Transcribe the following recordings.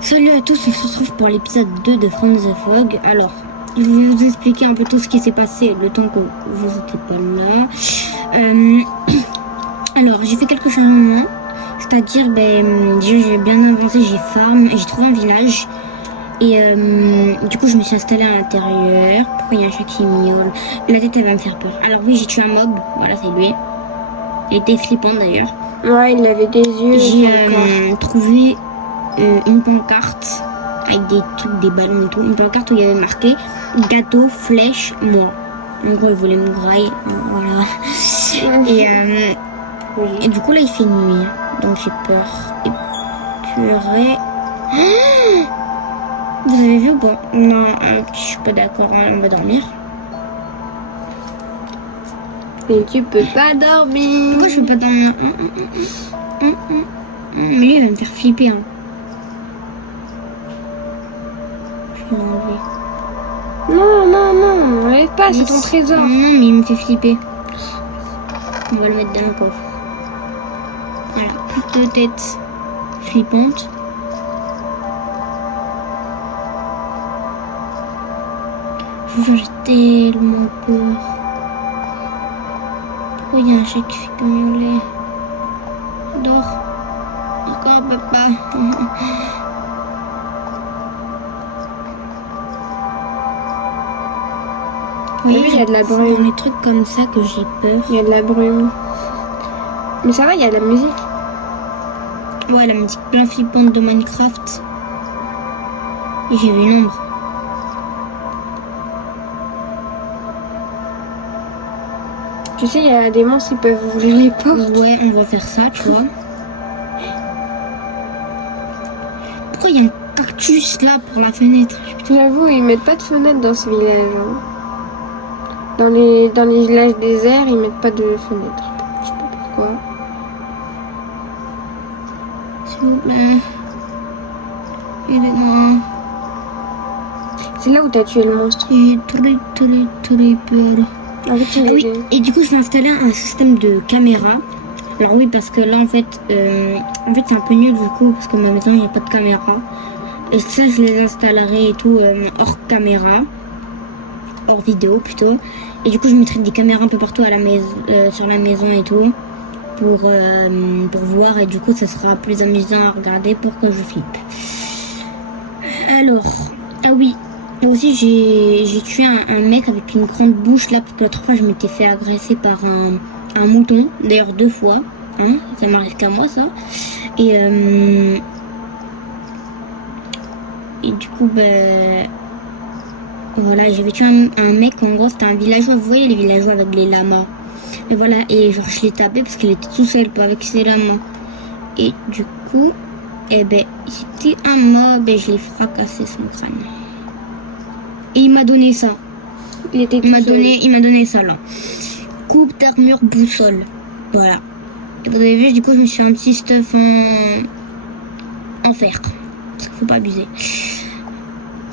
Salut à tous, on se retrouve pour l'épisode 2 de From the Fog. Alors, je vais vous expliquer un peu tout ce qui s'est passé le temps que vous n'étiez pas là. Alors, j'ai fait quelques changements. C'est-à-dire, j'ai bien avancé, j'ai farm, j'ai trouvé un village. Et du coup, je me suis installée à l'intérieur. Pourquoi il y a un chat qui miaule? La tête, elle va me faire peur. Alors oui, j'ai tué un mob. Voilà, c'est lui. Il était flippant d'ailleurs. Ouais, il avait des yeux. J'ai trouvé une pancarte avec des trucs, des ballons et tout. Une pancarte où il y avait marqué gâteau, flèche, moi. En gros, il voulait me grailler. Voilà. Et du coup, là, il fait nuit. Donc, j'ai peur. Et purée. Vous avez vu ou pas? Non, je suis pas d'accord. On va dormir. Et tu peux pas dormir. Pourquoi je peux pas dormir? Mais lui, il va me faire flipper. Hein. Je vais l'enlever. Non, enlève pas, c'est ton trésor. Non, mais il me fait flipper. On va le mettre dans le coffre. Voilà, plus de tête flippante. J'ai tellement peur. Pourquoi il y a un chat qui fait comme miauler? Dors. Encore papa. Oui, il y a de la brume. C'est des trucs comme ça que j'ai peur. Il y a de la brume. Mais ça va, il y a de la musique. Ouais, la musique bien flippante de Minecraft. Et j'ai vu une ombre. Tu sais, il y a des monstres qui peuvent ouvrir les portes. Ouais, on va faire ça, tu vois. Pourquoi il y a un cactus là pour la fenêtre? J'avoue, ils mettent pas de fenêtre dans ce village. Hein. Dans les villages déserts, ils mettent pas de fenêtre. Je sais pas pourquoi. S'il vous plaît. Aidez-moi. C'est là où t'as tué le monstre. J'ai très peur. En fait, Ah oui, et du coup, je vais installer un système de caméra. Alors oui, parce que là, en fait c'est un peu nul du coup, parce que ma maison, il n'y a pas de caméra. Et ça, je les installerai et tout hors caméra, hors vidéo plutôt. Et du coup, je mettrai des caméras un peu partout à la maison, sur la maison et tout, pour voir. Et du coup, ça sera plus amusant à regarder pour que je flippe. Alors, ah oui. Et aussi, j'ai tué un mec avec une grande bouche là, parce que l'autre fois, je m'étais fait agresser par un mouton. D'ailleurs, 2 fois. Hein, ça m'arrive qu'à moi, ça. Et du coup, voilà, j'avais tué un mec. En gros, c'était un villageois. Vous voyez les villageois avec les lamas. Et voilà, et genre, je l'ai tapé parce qu'il était tout seul, pas avec ses lamas. Et du coup, c'était un mob et je l'ai fracassé son crâne. Et il m'a donné ça. Il m'a donné ça là. Coupe d'armure boussole. Voilà. Et vous avez vu, du coup, je me suis un petit stuff en fer. Parce qu'il faut pas abuser.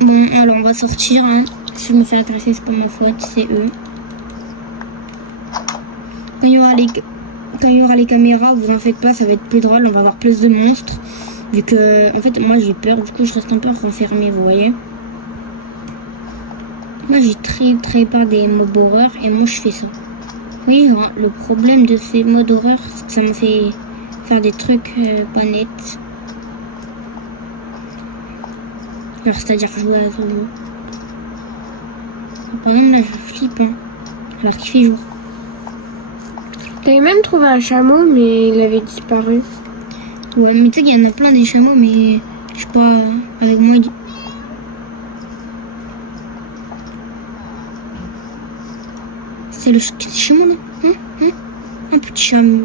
Bon, alors on va sortir. Hein. Si je me fais agresser, c'est pas ma faute, c'est eux. Quand il y aura les caméras, vous en faites pas, ça va être plus drôle. On va avoir plus de monstres. Vu que, en fait, moi j'ai peur. Du coup, je reste un peu renfermée, vous voyez. Moi j'ai très peur des mobs horreurs et moi je fais ça. Oui, genre, le problème de ces modes horreurs, c'est que ça me fait faire des trucs pas nets. Alors c'est-à-dire jouer à zombie. Par exemple là je flippe hein, alors qu'il fait jour. T'avais même trouvé un chameau mais il avait disparu. Ouais mais tu sais qu'il y en a plein des chameaux mais je sais pas, avec moi il... C'est le chameau là un petit chameau.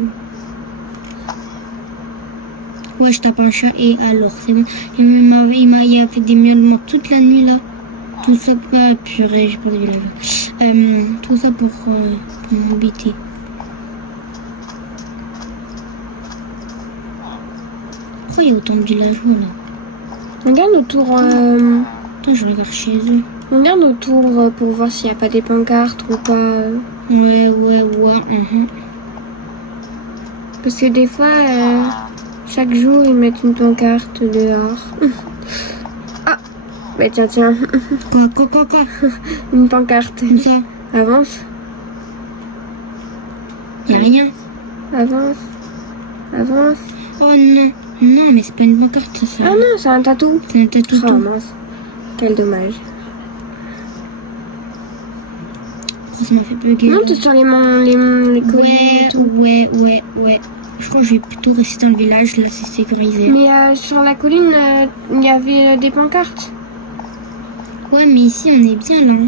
Ouais je tape un chat et alors c'est bon. Il a fait des miaulements toute la nuit là. Tout ça pas purée, j'ai pas de village. Tout ça pour m'embêter. Pourquoi il y a autant de villageois là? Regarde autour. Attends, je regarde chez eux. Regarde autour pour voir s'il n'y a pas des pancartes ou pas. Ouais. Parce que des fois, chaque jour, ils mettent une pancarte dehors. Bah tiens, tiens. Quoi? Une pancarte. Comme ça. Avance. Y a rien. Avance. Avance. Oh non. Non, mais c'est pas une pancarte, ça. Ah non, c'est un tatou. C'est un tatou. Oh mince. Quel dommage. Ça m'a fait bugger. Non, t'es sur les collines et tout. Ouais. Je crois que je vais plutôt rester dans le village, là c'est sécurisé. Mais sur la colline, il y avait des pancartes. Ouais, mais ici on est bien là.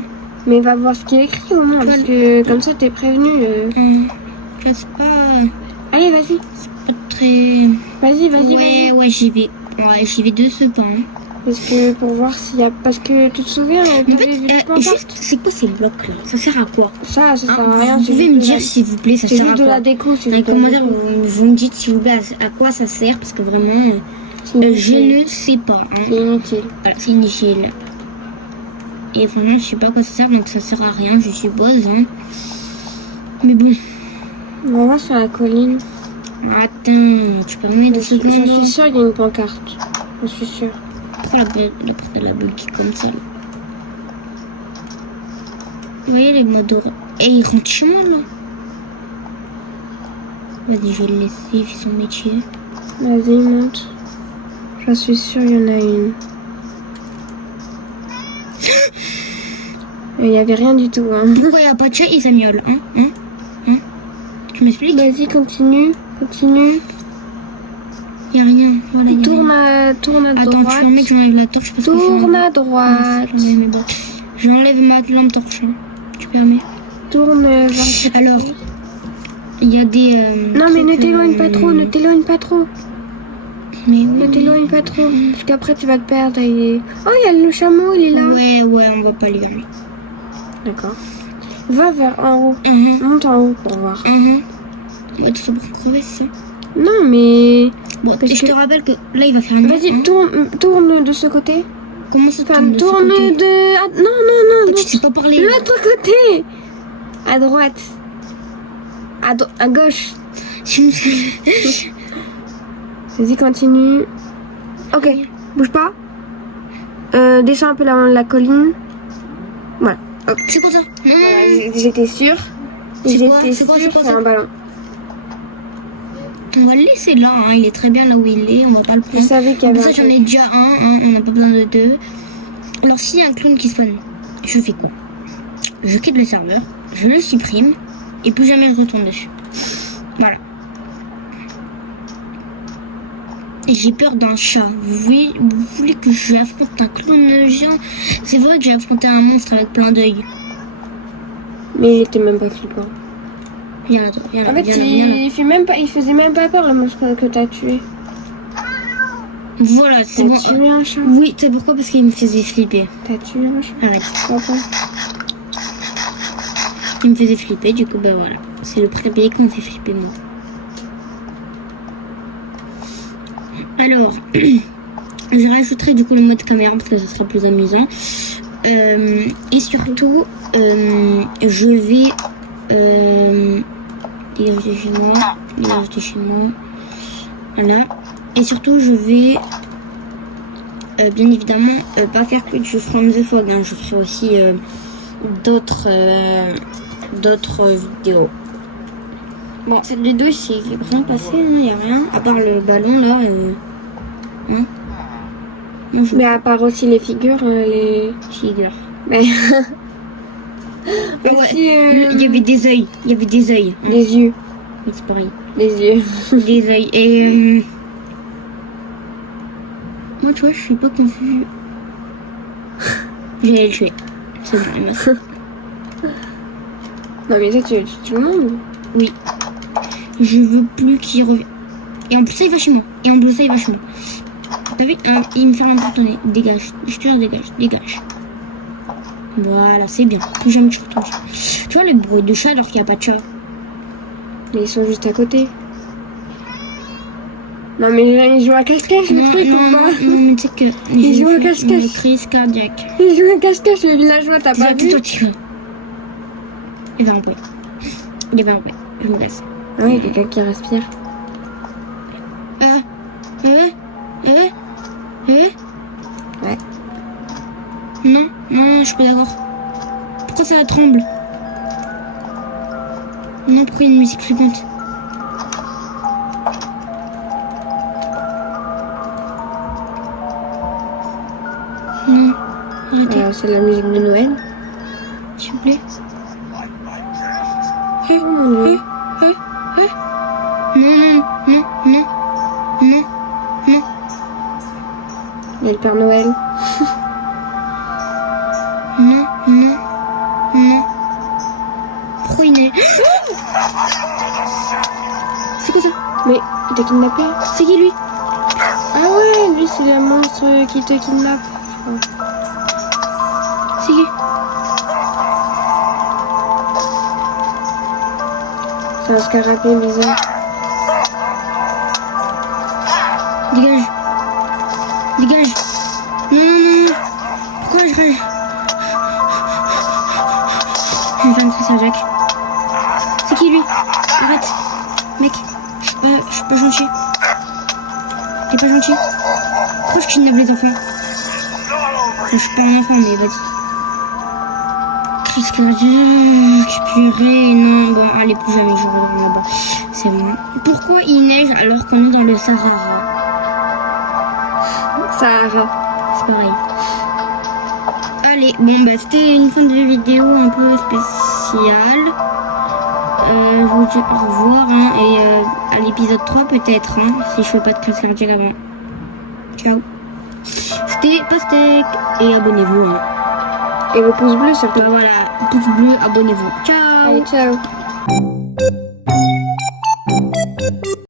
Mais va voir ce qui est écrit au moins, parce que comme ça t'es prévenu. Là c'est pas... Allez, vas-y. C'est pas très... Vas-y. Ouais, j'y vais. Ouais, j'y vais de ce pas. Hein. Parce que pour voir s'il y a... Parce que tu te souviens, En t'avais fait, vu des pancartes. juste, c'est quoi ces blocs là? Ça sert à quoi? Ça sert Hein, à rien. vous c'est pouvez juste me de dire la- s'il vous plaît, ça C'est sert à juste de quoi? la déco. Dans les commentaires, vous me dites s'il vous plaît à quoi ça sert, parce que vraiment, je ne sais pas. Hein. C'est inutile. Voilà, c'est inutile. Et franchement, je sais pas à quoi ça sert, donc ça sert à rien, je suppose. Hein. Mais bon. On va voir sur la colline. Attends, tu permets de J'en suis secondes. sûre qu'il y a une pancarte. J'en suis sûre. Pourquoi la porte de la buggy comme ça là? Vous voyez les modes d'horreur. Et il rentre chez moi là. Vas-y, je vais le laisser, il fait son métier. Vas-y, monte. J'en suis sûre, il y en a une. Il n'y avait rien du tout. Hein. Pourquoi il n'y a pas de chat et ça miaule, hein? Tu m'expliques? Vas-y, continue. Il n'y a rien. Voilà, y a Tourne rien. à Attends, droite. tu permets que j'enlève la torche parce que Tourne à droite. J'enlève ma lampe torche. Hein. Tu permets? Tourne vers le côté. Alors, il y a des... Non, mais ne trucs, t'éloigne pas trop, ne t'éloigne pas trop. Mais oui, Ne t'éloigne pas trop. Parce qu'après, tu vas te perdre. Oh, il y a le chameau, il est là. Ouais, on va pas lui aller. D'accord. Va vers en haut. Monte en haut pour voir. Ouais, tout ça pour crever, ça. Non, mais... Bon, Parce je que- te rappelle que là, il va faire une... Vas-y, tourne de ce côté. Comment ça Enfin, tourne de ce tourne côté? de... Ah, non. Oh, tu sais pas parler. De l'autre côté. À droite. À gauche. Vas-y, continue. Ok, bouge pas. Descends un peu la colline. Voilà. Hop. C'est quoi ça? Non. Voilà, j'étais sûre. C'est quoi C'est un ballon. On va le laisser là, hein. Il est très bien là où il est, on va pas le Je prendre. savais qu'il y Comme avait ça, un j'en ai déjà un, hein. On n'a pas besoin de deux. Alors, s'il y a un clone qui spawn, je fais quoi? Je quitte le serveur, je le supprime, et plus jamais je retourne dessus. Voilà. Et j'ai peur d'un chat. Vous voulez que je affronte un clone géant? C'est vrai que j'ai affronté un monstre avec plein d'œil. Mais il était même pas flippant. Viens là, toi, viens là, En fait, viens là, viens là. il faisait même pas peur le monstre que t'as tué. Voilà, c'est T'as bon. tué un chat. Oui, c'est pourquoi? Parce qu'il me faisait flipper. T'as tué un chat. Arrête. Papa. Il me faisait flipper, du coup, bah voilà. C'est le premier qui me fait flipper, moi. Alors, je rajouterai du coup le mode caméra parce que ça sera plus amusant. Et surtout, je vais dégager chez moi. Voilà. Et surtout, je vais bien évidemment pas faire que du From the Fog. Hein. Je ferai aussi d'autres vidéos. Bon, cette vidéo, c'est vraiment passé, il n'y a rien. À part le ballon là. Hein. Moi, je Mais à part aussi les figures, les... figure. Mais... Ouais, aussi, il y avait des yeux. Il y avait des yeux. Hein. les yeux. Oui, c'est pareil. Les yeux. Des yeux. Et moi, tu vois, je suis pas confus. J'allais le tuer. C'est bon, il m'a fait. Non mais ça, tu le montres. Oui. Je veux plus qu'il revienne. Et en plus, ça, il va chez moi. Et en plus, ça, il va chez moi. T'as vu? Il me fait un boutonnet. Dégage. Je te dis, dégage. Voilà, c'est bien. Plus jamais tu retournes. Tu vois le bruit de chat alors qu'il n'y a pas de chat. Mais ils sont juste à côté. Non mais là, ils jouent à cache-cache le truc ou pas? Non, mais tu sais que... Ils jouent à cache-cache. Une crise cardiaque. Ils jouent à cache-cache, le villageois, t'as pas vu? Toi, tu veux. Il va en paix. Je me laisse. Ah ouais, quelqu'un qui respire. Ouais. je suis pas d'accord. Pourquoi ça tremble? Non, pourquoi il y a une musique flippante? Non, arrêtez, C'est la musique de Noël. s'il vous plaît. Oh mon dieu. Non, non, non, non, non, non. Il y a le Père Noël. Non, non, non. Pourquoi il est... C'est quoi ça? Mais il t'a kidnappé? C'est qui lui? Ah ouais, lui c'est le monstre qui te kidnappe. je crois. C'est qui? C'est un scarabée bizarre. Dégage. Dégage. Non, non, non, non. Pourquoi je rage? Je vais faire une crise Jack. C'est qui lui? Arrête. Mec, je suis pas gentil. T'es pas gentil? Pourquoi je kidnappe les enfants? Enfin, je suis pas un enfant, mais vas-y. Crise cardiaque, purée, non, bon, allez, plus jamais, je vais là-bas. C'est bon. Pourquoi il neige alors qu'on est dans le Sahara? Sahara. C'est pareil. Allez, bon, bah, c'était une fin de vidéo un peu spéciale. Je vous dis au revoir, hein, et à l'épisode 3 peut-être, hein, si je fais pas de crise cardiaque avant. Ciao. C'était Pastèque, et abonnez-vous, hein. Et le pouce bleu surtout. Bah voilà, pouce bleu, abonnez-vous. Ciao. Allez, ciao.